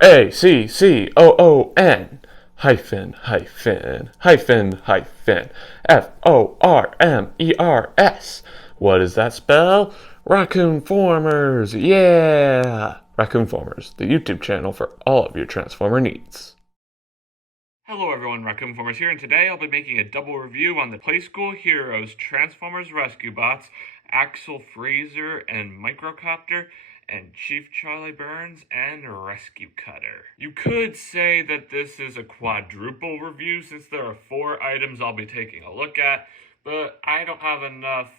Raccoon hyphen hyphen hyphen hyphen Formers. What does that spell? Raccoon-Formers, yeah! Raccoon-Formers, the YouTube channel for all of your Transformer needs. Hello everyone, Raccoon-Formers here, and today I'll be making a double review on the Playskool Heroes Transformers Rescue Bots, Axel, Frazier, and Microcopter, and Chief Charlie Burns and Rescue Cutter. You could say that this is a quadruple review since there are 4 items I'll be taking a look at, but I don't have enough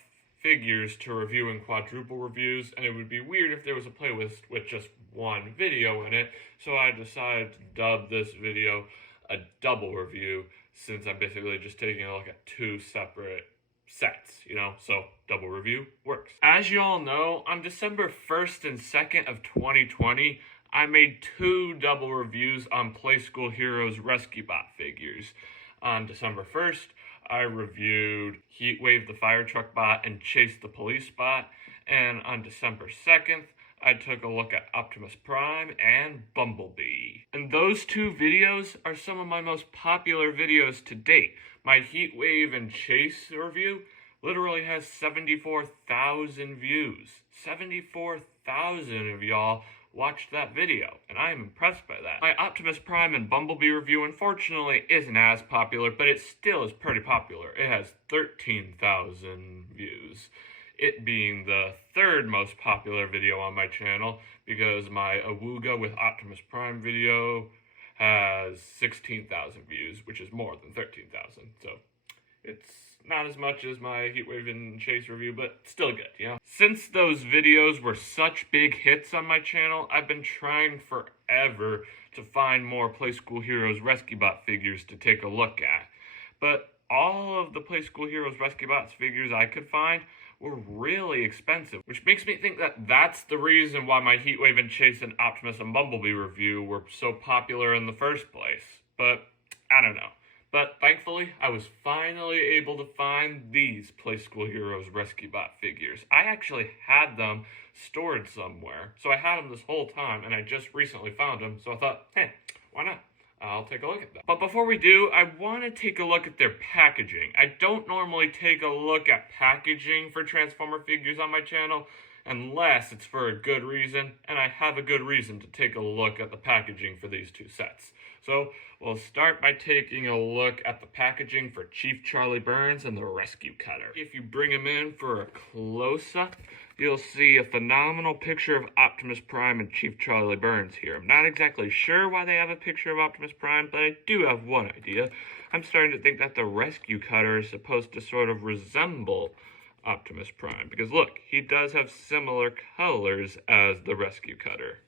figures to review in quadruple reviews, and it would be weird if there was a playlist with just one video in it, so I decided to dub this video a double review since I'm basically just taking a look at 2 separate sets, so double review works. As you all know, on December 1st and 2nd of 2020, I made 2 double reviews on Playskool Heroes Rescue Bot figures. On December 1st, I reviewed Heatwave the Fire Truck Bot and Chase the Police Bot, and on December 2nd, I took a look at Optimus Prime and Bumblebee. And those 2 videos are some of my most popular videos to date. My Heatwave and Chase review literally has 74,000 views. 74,000 of y'all watched that video, and I am impressed by that. My Optimus Prime and Bumblebee review unfortunately isn't as popular, but it still is pretty popular. It has 13,000 views. It being the 3rd most popular video on my channel because my Awooga with Optimus Prime video has 16,000 views, which is more than 13,000. So it's not as much as my Heatwave and Chase review, but still good, Since those videos were such big hits on my channel, I've been trying forever to find more Playskool Heroes Rescue Bot figures to take a look at. But all of the Playskool Heroes Rescue Bots figures I could find were really expensive, which makes me think that that's the reason why my Heatwave and Chase and Optimus and Bumblebee review were so popular in the first place. But I don't know. But thankfully, I was finally able to find these Playskool Heroes Rescue Bot figures. I actually had them stored somewhere, so I had them this whole time, and I just recently found them, so I thought, hey, why not? I'll take a look at them. But before we do, I want to take a look at their packaging. I don't normally take a look at packaging for Transformer figures on my channel unless it's for a good reason, and I have a good reason to take a look at the packaging for these 2 sets. So we'll start by taking a look at the packaging for Chief Charlie Burns and the Rescue Cutter. If you bring him in for a close-up, you'll see a phenomenal picture of Optimus Prime and Chief Charlie Burns here. I'm not exactly sure why they have a picture of Optimus Prime, but I do have one idea. I'm starting to think that the Rescue Cutter is supposed to sort of resemble Optimus Prime, because look, he does have similar colors as the Rescue Cutter,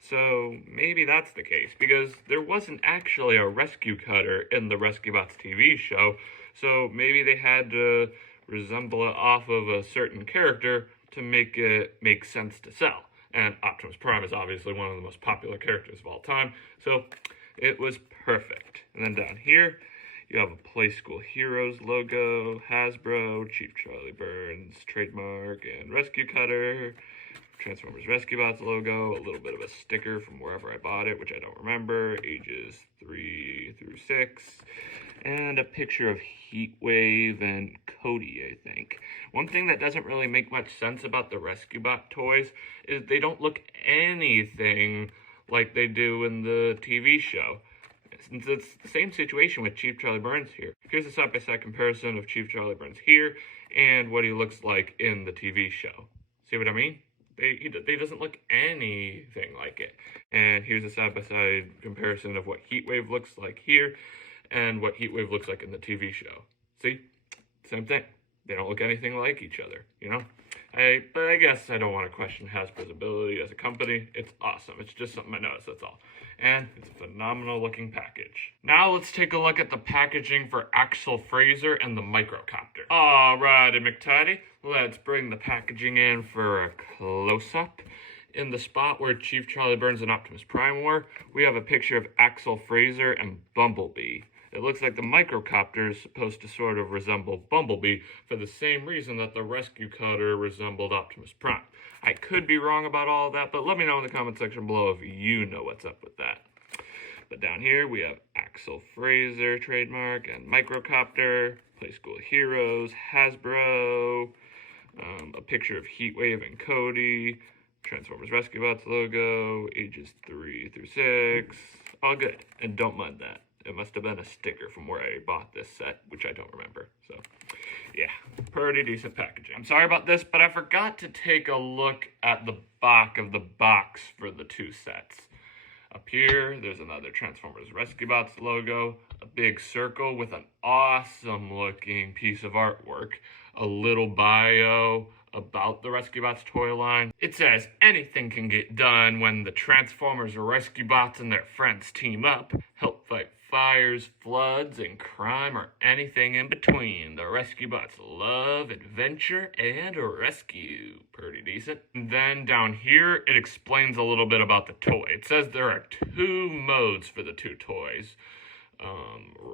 So maybe that's the case, because there wasn't actually a Rescue Cutter in the Rescue Bots TV show, so maybe they had to resemble it off of a certain character to make it make sense to sell. And Optimus Prime is obviously one of the most popular characters of all time, so it was perfect. And then down here, you have a Playskool Heroes logo, Hasbro, Chief Charlie Burns trademark, and Rescue Cutter, Transformers Rescue Bots logo, a little bit of a sticker from wherever I bought it, which I don't remember, ages 3 through 6, and a picture of Heatwave and Cody, I think. One thing that doesn't really make much sense about the Rescue Bot toys is they don't look anything like they do in the TV show. Since it's the same situation with Chief Charlie Burns here. Here's a side-by-side comparison of Chief Charlie Burns here and what he looks like in the TV show. See what I mean? He doesn't look anything like it. And here's a side-by-side comparison of what Heatwave looks like here and what Heatwave looks like in the TV show. See? Same thing. They don't look anything like each other, But I guess I don't want to question Hasbro's ability as a company. It's awesome. It's just something I noticed, that's all. And it's a phenomenal looking package. Now let's take a look at the packaging for Axel, Frazier, and the Microcopter. Alrighty, McTidy. Let's bring the packaging in for a close-up. In the spot where Chief Charlie Burns and Optimus Prime were, we have a picture of Axel, Frazier, and Bumblebee. It looks like the Microcopter is supposed to sort of resemble Bumblebee for the same reason that the Rescue Cutter resembled Optimus Prime. I could be wrong about all of that, but let me know in the comment section below if you know what's up with that. But down here we have Axel Frazier trademark and Microcopter, Playskool Heroes, Hasbro, a picture of Heatwave and Cody, Transformers Rescue Bots logo, ages 3 through 6, all good. And don't mind that. It must have been a sticker from where I bought this set, which I don't remember. So, yeah, pretty decent packaging. I'm sorry about this, but I forgot to take a look at the back of the box for the two sets. Up here, there's another Transformers Rescue Bots logo, a big circle with an awesome looking piece of artwork, a little bio about the Rescue Bots toy line. It says, anything can get done when the Transformers Rescue Bots and their friends team up, help fight fires, floods, and crime, or anything in between. The Rescue Bots love adventure and rescue. Pretty decent. And then down here, it explains a little bit about the toy. It says there are 2 modes for the 2 toys.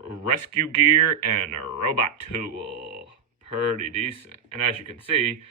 Rescue gear and a robot tool. Pretty decent. And as you can see,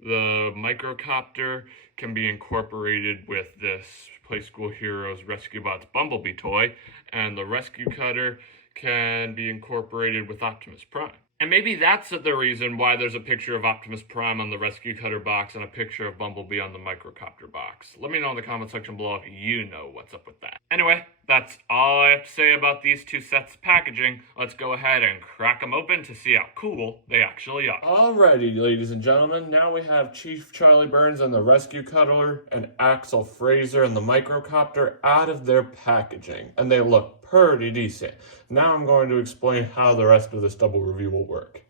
the Microcopter can be incorporated with this Playskool Heroes Rescue Bots Bumblebee toy, and the Rescue Cutter can be incorporated with Optimus Prime. And maybe that's the reason why there's a picture of Optimus Prime on the Rescue Cutter box and a picture of Bumblebee on the Microcopter box. Let me know in the comment section below if you know what's up with that. Anyway, that's all I have to say about these 2 sets of packaging. Let's go ahead and crack them open to see how cool they actually are. Alrighty, ladies and gentlemen, now we have Chief Charlie Burns and the Rescue Cutter and Axel Frazier and the Microcopter out of their packaging, and they look pretty decent. Now I'm going to explain how the rest of this double review will work.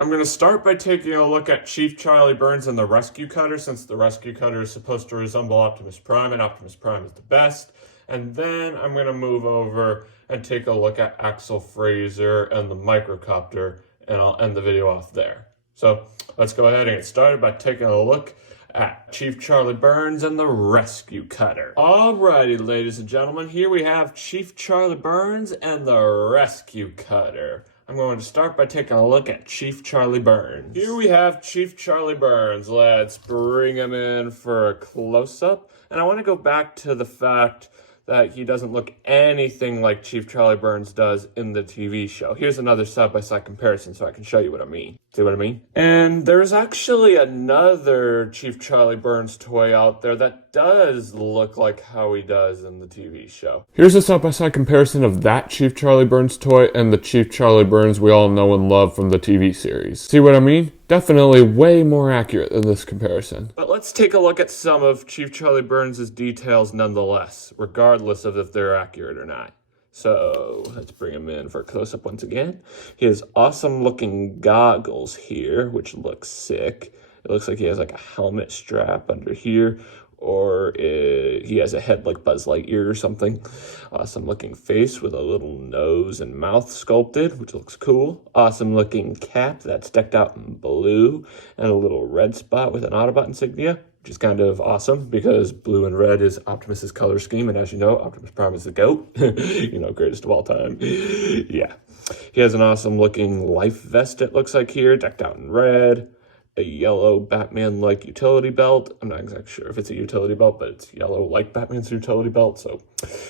I'm going to start by taking a look at Chief Charlie Burns and the Rescue Cutter, since the Rescue Cutter is supposed to resemble Optimus Prime, and Optimus Prime is the best. And then I'm going to move over and take a look at Axel Frazier and the Microcopter, and I'll end the video off there. So let's go ahead and get started by taking a look at Chief Charlie Burns and the Rescue Cutter. Alrighty, ladies and gentlemen, here we have Chief Charlie Burns and the Rescue Cutter. I'm going to start by taking a look at Chief Charlie Burns. Here we have Chief Charlie Burns. Let's bring him in for a close-up. And I want to go back to the fact that he doesn't look anything like Chief Charlie Burns does in the TV show. Here's another side-by-side comparison so I can show you what I mean. See what I mean? And there's actually another Chief Charlie Burns toy out there that does look like how he does in the TV show. Here's a side-by-side comparison of that Chief Charlie Burns toy and the Chief Charlie Burns we all know and love from the TV series. See what I mean? Definitely way more accurate than this comparison. But let's take a look at some of Chief Charlie Burns' details nonetheless, regardless of if they're accurate or not. So let's bring him in for a close-up once again. He has awesome looking goggles here, which look sick. It looks like he has like a helmet strap under here, or he has a head like Buzz Lightyear or something. Awesome looking face with a little nose and mouth sculpted, which looks cool. Awesome looking cap that's decked out in blue and a little red spot with an Autobot insignia, which is kind of awesome because blue and red is Optimus's color scheme, and as you know, Optimus Prime is the GOAT. You know, greatest of all time. Yeah. He has an awesome looking life vest, it looks like here, decked out in red. A yellow Batman-like utility belt. I'm not exactly sure if it's a utility belt, but it's yellow like Batman's utility belt. So,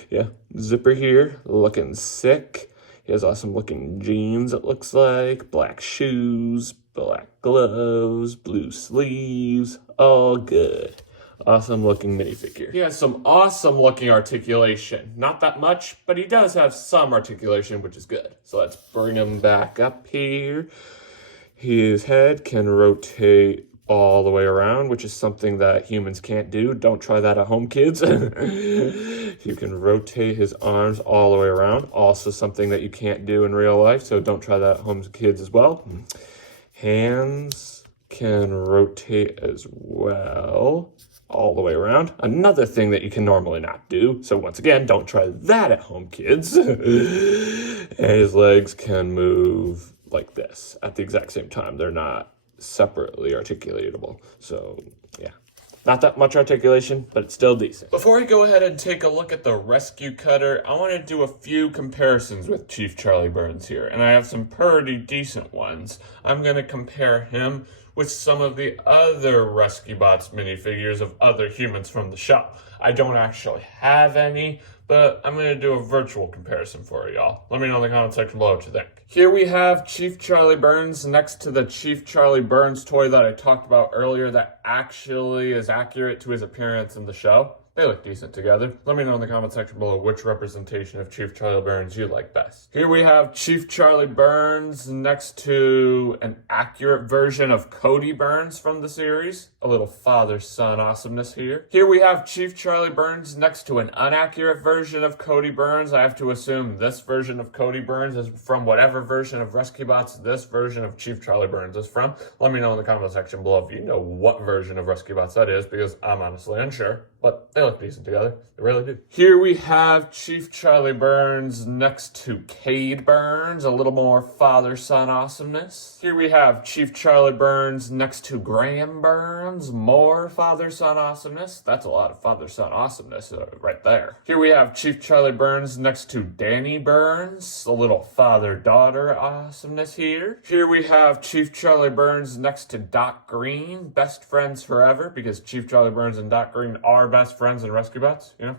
yeah. Zipper here, looking sick. He has awesome looking jeans, it looks like. Black shoes, black gloves, blue sleeves. All good. Awesome looking minifigure. He has some awesome looking articulation. Not that much, but he does have some articulation, which is good. So let's bring him back up here. His head can rotate all the way around, which is something that humans can't do. Don't try that at home, kids. You can rotate his arms all the way around. Also something that you can't do in real life, so don't try that at home, kids, as well. Hands can rotate as well, all the way around. Another thing that you can normally not do. So once again, don't try that at home, kids. And his legs can move like this at the exact same time. They're not separately articulatable. So yeah, Not that much articulation, but it's still decent. Before we go ahead and take a look at the Rescue Cutter, I want to do a few comparisons with Chief Charlie Burns here, and I have some pretty decent ones. I'm going to compare him with some of the other Rescue Bots minifigures of other humans from the shop. I don't actually have any, but I'm going to do a virtual comparison for y'all. Let me know in the comment section below what you think. Here we have Chief Charlie Burns next to the Chief Charlie Burns toy that I talked about earlier that actually is accurate to his appearance in the show. They look decent together. Let me know in the comment section below which representation of Chief Charlie Burns you like best. Here we have Chief Charlie Burns next to an accurate version of Cody Burns from the series. A little father-son awesomeness here. Here we have Chief Charlie Burns next to an inaccurate version of Cody Burns. I have to assume this version of Cody Burns is from whatever version of Rescue Bots this version of Chief Charlie Burns is from. Let me know in the comment section below if you know what version of Rescue Bots that is, because I'm honestly unsure. But they look decent together. They really do. Here we have Chief Charlie Burns next to Cade Burns. A little more father-son awesomeness. Here we have Chief Charlie Burns next to Graham Burns. More father-son awesomeness. That's a lot of father-son awesomeness right there. Here we have Chief Charlie Burns next to Danny Burns. A little father-daughter awesomeness here. Here we have Chief Charlie Burns next to Doc Green. Best friends forever, because Chief Charlie Burns and Doc Green are best friends in Rescue Bots, you know,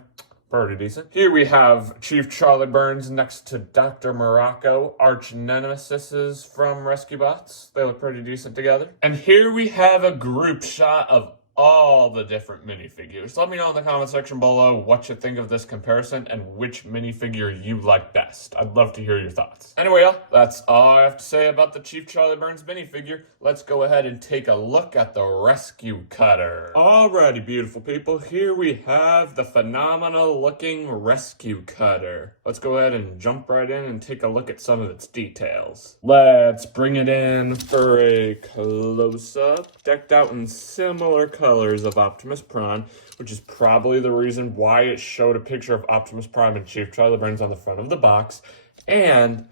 pretty decent. Here we have Chief Charlie Burns next to Dr. Morocco, arch nemesis from Rescue Bots. They look pretty decent together. And here we have a group shot of all the different minifigures. Let me know in the comment section below what you think of this comparison and which minifigure you like best. I'd love to hear your thoughts. Anyway, y'all, that's all I have to say about the Chief Charlie Burns minifigure. Let's go ahead and take a look at the Rescue Cutter. Alrighty, beautiful people, here we have the phenomenal looking Rescue Cutter. Let's go ahead and jump right in and take a look at some of its details. Let's bring it in for a close-up, decked out in similar colors of Optimus Prime, which is probably the reason why it showed a picture of Optimus Prime and Chief Charlie Burns on the front of the box. And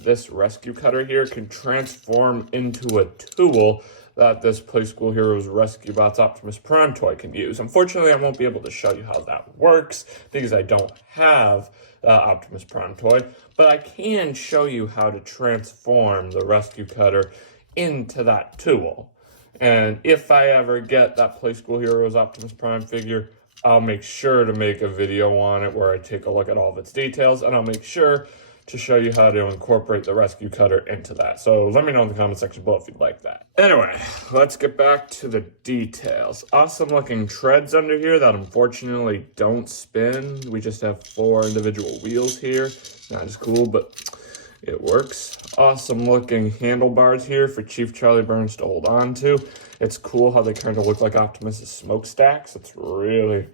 this Rescue Cutter here can transform into a tool that this Playskool Heroes Rescue Bots Optimus Prime toy can use. Unfortunately, I won't be able to show you how that works because I don't have the Optimus Prime toy, but I can show you how to transform the Rescue Cutter into that tool. And if I ever get that Playskool Heroes Optimus Prime figure, I'll make sure to make a video on it where I take a look at all of its details, and I'll make sure to show you how to incorporate the Rescue Cutter into that. So let me know in the comment section below if you'd like that. Anyway, let's get back to the details. Awesome looking treads under here that unfortunately don't spin. We just have 4 individual wheels here. Not as cool, but it works. Awesome looking handlebars here for Chief Charlie Burns to hold on to. It's cool how they kind of look like Optimus's smokestacks. It's really,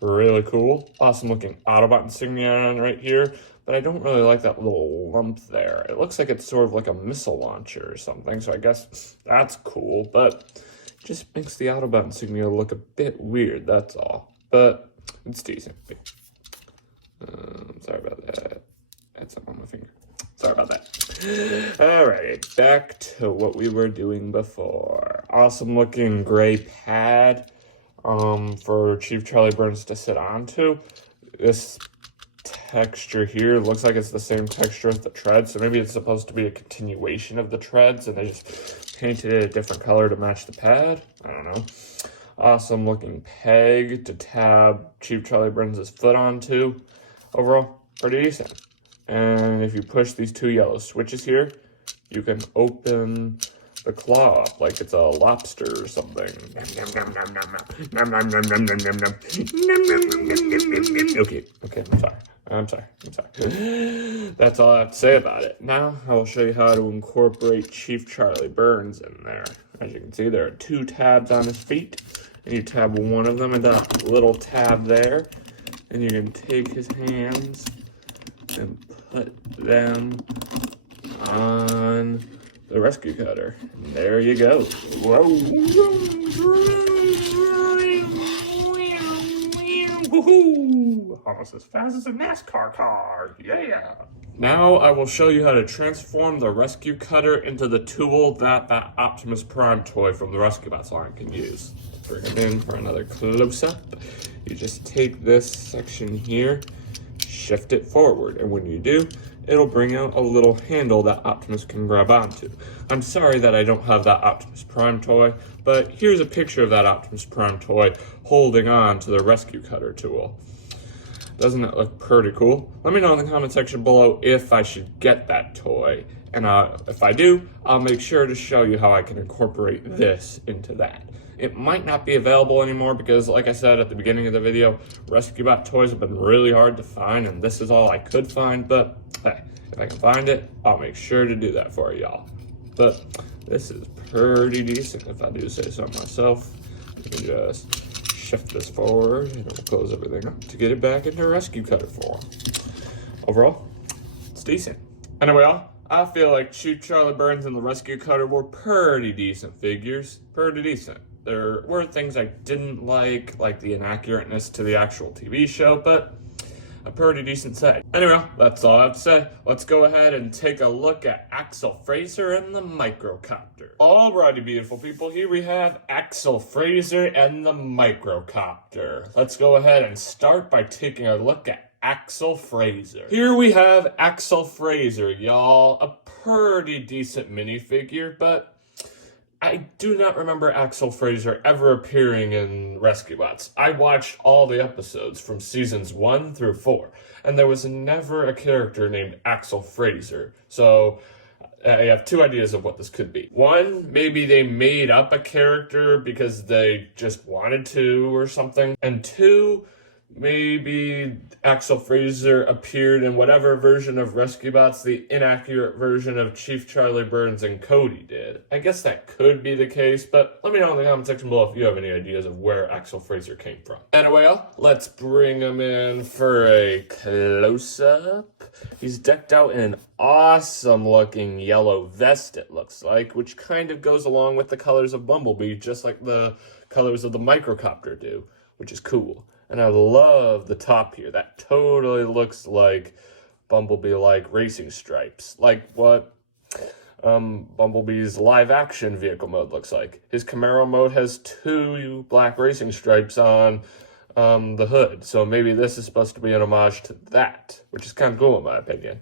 really cool. Awesome looking Autobot insignia on right here, but I don't really like that little lump there. It looks like it's sort of like a missile launcher or something, so I guess that's cool, but it just makes the Autobot insignia look a bit weird, that's all. But it's decent. Sorry about that. That's something on my finger. Sorry about that. Alright, back to what we were doing before. Awesome looking gray pad for Chief Charlie Burns to sit onto. This texture here looks like it's the same texture as the treads, so maybe it's supposed to be a continuation of the treads and they just painted it a different color to match the pad. I don't know. Awesome looking peg to tab Chief Charlie Burns' foot onto. Overall, pretty decent. And if you push these 2 yellow switches here, you can open the claw up like it's a lobster or something. Okay, I'm sorry. That's all I have to say about it. Now, I will show you how to incorporate Chief Charlie Burns in there. As you can see, there are 2 tabs on his feet, and you tab one of them in that little tab there, and you can take his hands and put them on the Rescue Cutter. And there you go. Woohoo! Almost as fast as a NASCAR car. Yeah! Now I will show you how to transform the Rescue Cutter into the tool that Optimus Prime toy from the Rescue Bots line can use. bring him in for another close-up. You just take this section here, shift it forward, and when you do, it'll bring out a little handle that Optimus can grab onto. I'm sorry that I don't have that Optimus Prime toy, but here's a picture of that Optimus Prime toy holding on to the rescue cutter tool. Doesn't it look pretty cool? Let me know in the comment section below if I should get that toy. And if I do, I'll make sure to show you how I can incorporate this into that. It might not be available anymore because, like I said at the beginning of the video, Rescue Bot toys have been really hard to find, and this is all I could find. But hey, if I can find it, I'll make sure to do that for y'all. But this is pretty decent, if I do say so myself. You can just shift this forward, and it'll close everything up to get it back into rescue cutter form. Overall, it's decent. Anyway, y'all, I feel like Chief Charlie Burns and the rescue cutter were pretty decent figures. Pretty decent. There were things I didn't like the inaccurateness to the actual TV show, but a pretty decent set. Anyway, that's all I have to say. Let's go ahead and take a look at Axel, Frazier, and the Microcopter. Alrighty, beautiful people, here we have Axel, Frazier, and the Microcopter. Let's go ahead and start by taking a look at Axel Frazier. Here we have Axel Frazier, y'all. A pretty decent minifigure, but I do not remember Axel Frazier ever appearing in Rescue Bots. I watched all the episodes from seasons 1 through 4, and there was never a character named Axel Frazier. So I have two ideas of what this could be. One, maybe they made up a character because they just wanted to or something. And two, maybe Axel Frazier appeared in whatever version of Rescue Bots the inaccurate version of Chief Charlie Burns and Cody did. I guess that could be the case, but let me know in the comment section below if you have any ideas of where Axel Frazier came from. Anyway, let's bring him in for a close-up. He's decked out in an awesome looking yellow vest, it looks like, which kind of goes along with the colors of Bumblebee, just like the colors of the Microcopter do, which is cool. And I love the top here. That totally looks like Bumblebee-like racing stripes. Like what Bumblebee's live-action vehicle mode looks like. His Camaro mode has 2 black racing stripes on the hood. So maybe this is supposed to be an homage to that, which is kind of cool in my opinion.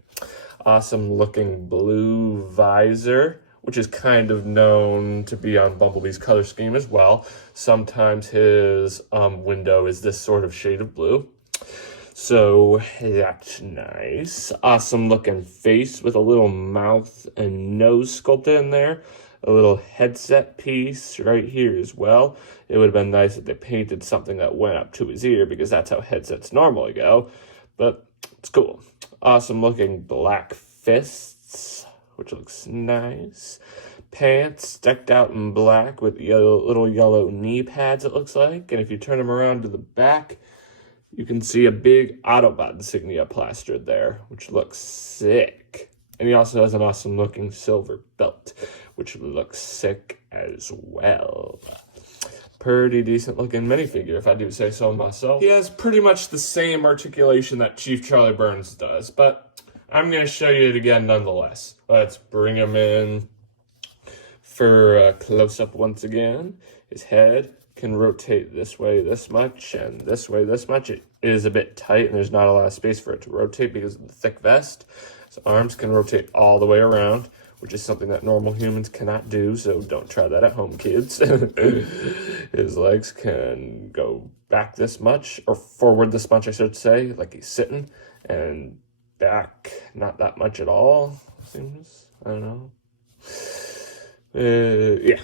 Awesome-looking blue visor, which is kind of known to be on Bumblebee's color scheme as well. Sometimes his window is this sort of shade of blue. So that's nice. Awesome looking face with a little mouth and nose sculpted in there. A little headset piece right here as well. It would have been nice if they painted something that went up to his ear because that's how headsets normally go. But it's cool. Awesome looking black fists, which looks nice. Pants decked out in black with little yellow knee pads, it looks like. And if you turn them around to the back, you can see a big Autobot insignia plastered there, which looks sick. And he also has an awesome looking silver belt, which looks sick as well. Pretty decent looking minifigure, if I do say so myself. He has pretty much the same articulation that Chief Charlie Burns does, but I'm going to show you it again nonetheless. Let's bring him in for a close-up once again. His head can rotate this way this much and this way this much. It is a bit tight and there's not a lot of space for it to rotate because of the thick vest. His arms can rotate all the way around, which is something that normal humans cannot do, so don't try that at home, kids. His legs can go back this much, or forward this much, I should say, like he's sitting, and back not that much at all, seems. I don't know. Yeah.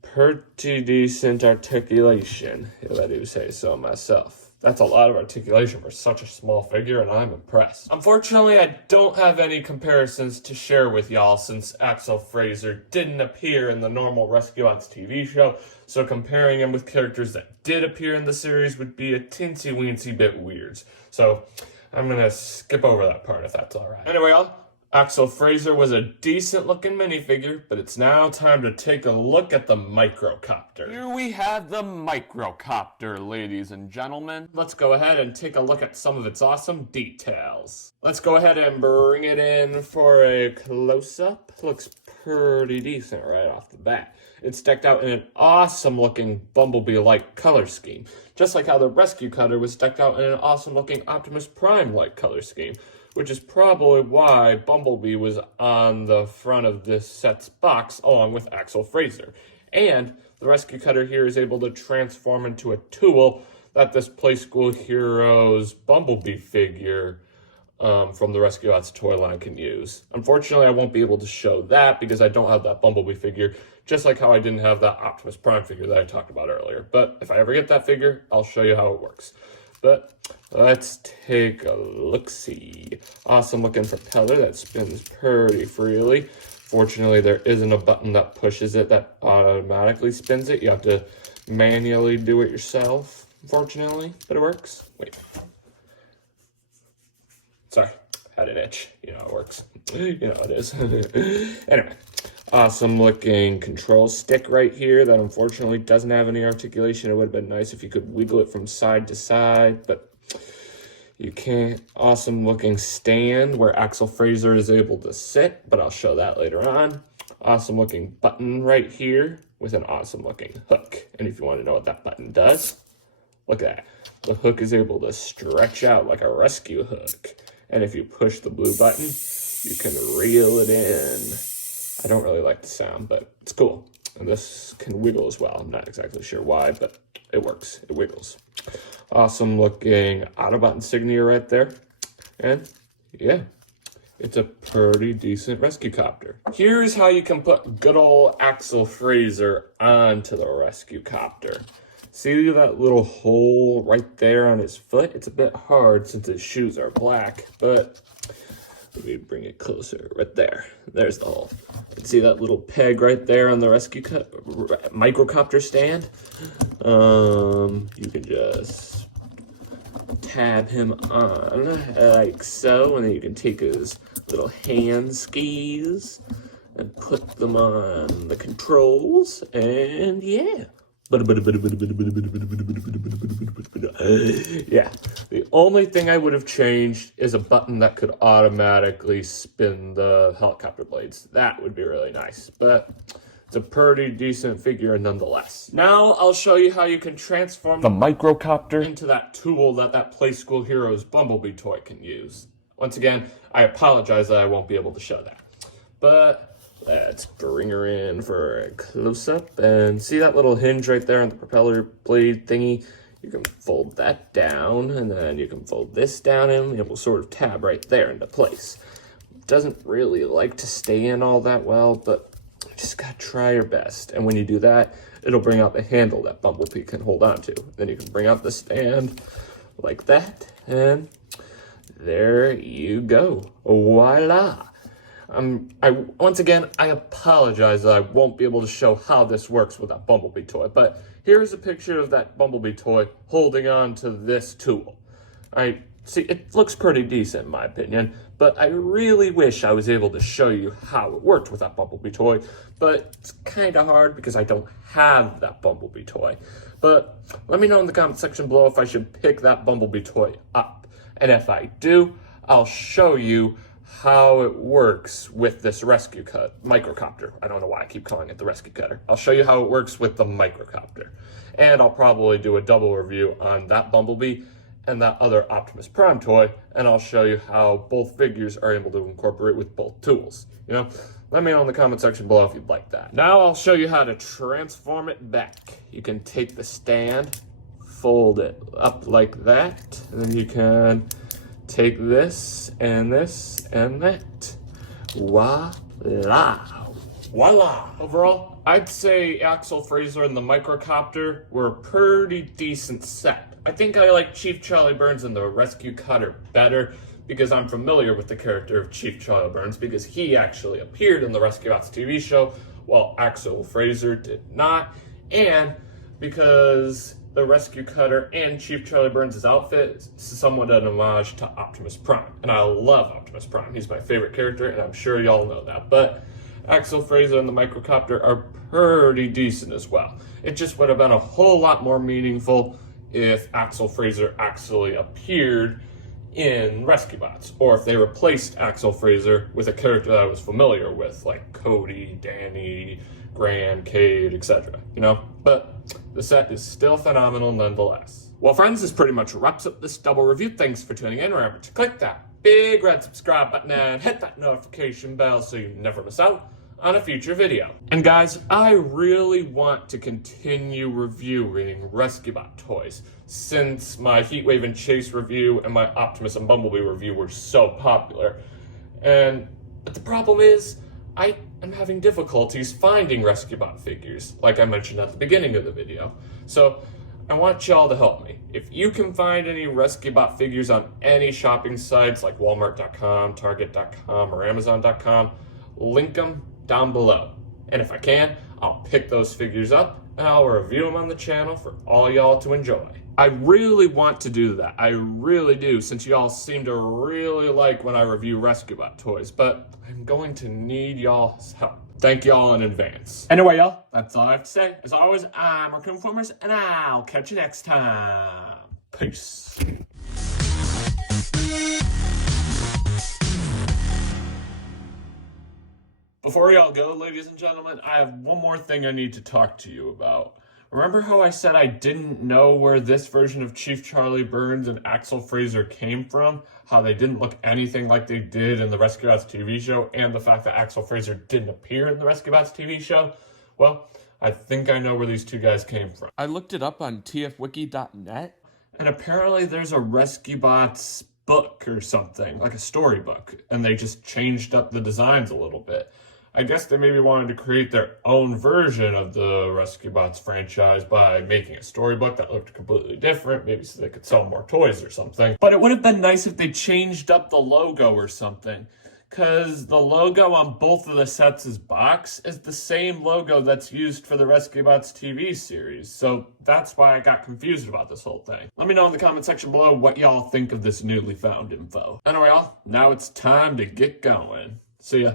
Pretty decent articulation, if I do say so myself. That's a lot of articulation for such a small figure, and I'm impressed. Unfortunately, I don't have any comparisons to share with y'all since Axel Frazier didn't appear in the normal Rescue Bots TV show, so comparing him with characters that did appear in the series would be a teensy-weensy bit weird. So I'm gonna skip over that part if that's alright. Anyway, y'all, Axel Frazier was a decent looking minifigure, but it's now time to take a look at the Microcopter. Here we have the Microcopter, ladies and gentlemen. Let's go ahead and take a look at some of its awesome details. Let's go ahead and bring it in for a close-up. Looks pretty decent right off the bat. It's decked out in an awesome looking Bumblebee-like color scheme, just like how the Rescue Cutter was decked out in an awesome looking Optimus Prime-like color scheme, which is probably why Bumblebee was on the front of this set's box along with Axel Frazier. And the Rescue Cutter here is able to transform into a tool that this Playskool Heroes Bumblebee figure from the Rescue Ots toy line can use. Unfortunately, I won't be able to show that because I don't have that Bumblebee figure, just like how I didn't have that Optimus Prime figure that I talked about earlier. But if I ever get that figure, I'll show you how it works. But let's take a look-see. Awesome looking propeller that spins pretty freely. Fortunately, there isn't a button that pushes it that automatically spins it. You have to manually do it yourself, unfortunately, but it works. Wait. Sorry, had an itch. You know how it works. You know how it is. Anyway, awesome looking control stick right here that unfortunately doesn't have any articulation. It would have been nice if you could wiggle it from side to side, but you can't. Awesome looking stand where Axel Frazier is able to sit, but I'll show that later on. Awesome looking button right here with an awesome looking hook. And if you want to know what that button does, look at that. The hook is able to stretch out like a rescue hook. And if you push the blue button, you can reel it in. I don't really like the sound, but it's cool. And this can wiggle as well. I'm not exactly sure why, but it works. It wiggles. Awesome looking Autobot insignia right there. And yeah, it's a pretty decent rescue copter. Here's how you can put good old Axel Frazier onto the rescue copter. See that little hole right there on his foot? It's a bit hard since his shoes are black, but let me bring it closer. Right there. There's the hole. See that little peg right there on the Microcopter stand? You can just tab him on like so, and then you can take his little hand skis and put them on the controls, and yeah. Yeah, the only thing I would have changed is a button that could automatically spin the helicopter blades. That would be really nice, but it's a pretty decent figure nonetheless. Now I'll show you how you can transform the Microcopter into that tool that Playskool Heroes Bumblebee toy can use. Once again, I apologize that I won't be able to show that, but let's bring her in for a close-up, and see that little hinge right there on the propeller blade thingy? You can fold that down, and then you can fold this down, and it will sort of tab right there into place. It doesn't really like to stay in all that well, but you just gotta try your best. And when you do that, it'll bring out the handle that Bumblebee can hold on to. Then you can bring out the stand like that, and there you go. Voila! Once again, I apologize that I won't be able to show how this works with that Bumblebee toy, but here's a picture of that Bumblebee toy holding on to this tool. Alright, see, it looks pretty decent in my opinion, but I really wish I was able to show you how it worked with that Bumblebee toy, but it's kind of hard because I don't have that Bumblebee toy. But let me know in the comment section below if I should pick that Bumblebee toy up, and if I do, I'll show you how it works with this Microcopter. I don't know why I keep calling it the Rescue Cutter. I'll show you how it works with the Microcopter. And I'll probably do a double review on that Bumblebee and that other Optimus Prime toy, and I'll show you how both figures are able to incorporate with both tools. You know, let me know in the comment section below if you'd like that. Now I'll show you how to transform it back. You can take the stand, fold it up like that, and then you can take this and this and that. Voila. Voila. Overall, I'd say Axel Frazier and the Microcopter were a pretty decent set. I think I like Chief Charlie Burns and the Rescue Cutter better because I'm familiar with the character of Chief Charlie Burns because he actually appeared in the Rescue Ots TV show while Axel Frazier did not. And because the Rescue Cutter and Chief Charlie Burns' outfit is somewhat an homage to Optimus Prime. And I love Optimus Prime. He's my favorite character, and I'm sure y'all know that. But Axel, Frazier, and the Microcopter are pretty decent as well. It just would have been a whole lot more meaningful if Axel Frazier actually appeared in Rescue Bots, or if they replaced Axel Frazier with a character that I was familiar with, like Cody, Danny, Gran, Cade, etc. You know? But the set is still phenomenal nonetheless. Well, friends, this pretty much wraps up this double review. Thanks for tuning in. Remember to click that big red subscribe button and hit that notification bell so you never miss out on a future video. And guys, I really want to continue reviewing Rescue Bot toys since my Heatwave and Chase review and my Optimus and Bumblebee review were so popular. But the problem is, I am having difficulties finding Rescue Bot figures, like I mentioned at the beginning of the video. So I want y'all to help me. If you can find any Rescue Bot figures on any shopping sites like Walmart.com, Target.com, or Amazon.com, link them down below. And if I can, I'll pick those figures up and I'll review them on the channel for all y'all to enjoy. I really want to do that. I really do, since y'all seem to really like when I review Rescue Bot toys, but I'm going to need y'all's help. Thank y'all in advance. Anyway, y'all, that's all I have to say. As always, I'm Raccoon-Formers, and I'll catch you next time. Peace. Before y'all go, ladies and gentlemen, I have one more thing I need to talk to you about. Remember how I said I didn't know where this version of Chief Charlie Burns and Axel Frazier came from? How they didn't look anything like they did in the Rescue Bots TV show, and the fact that Axel Frazier didn't appear in the Rescue Bots TV show? Well, I think I know where these two guys came from. I looked it up on tfwiki.net, and apparently there's a Rescue Bots book or something, like a storybook, and they just changed up the designs a little bit. I guess they maybe wanted to create their own version of the Rescue Bots franchise by making a storybook that looked completely different, maybe so they could sell more toys or something. But it would have been nice if they changed up the logo or something, because the logo on both of the sets' box is the same logo that's used for the Rescue Bots TV series, so that's why I got confused about this whole thing. Let me know in the comment section below what y'all think of this newly found info. Anyway, y'all, now it's time to get going. See ya.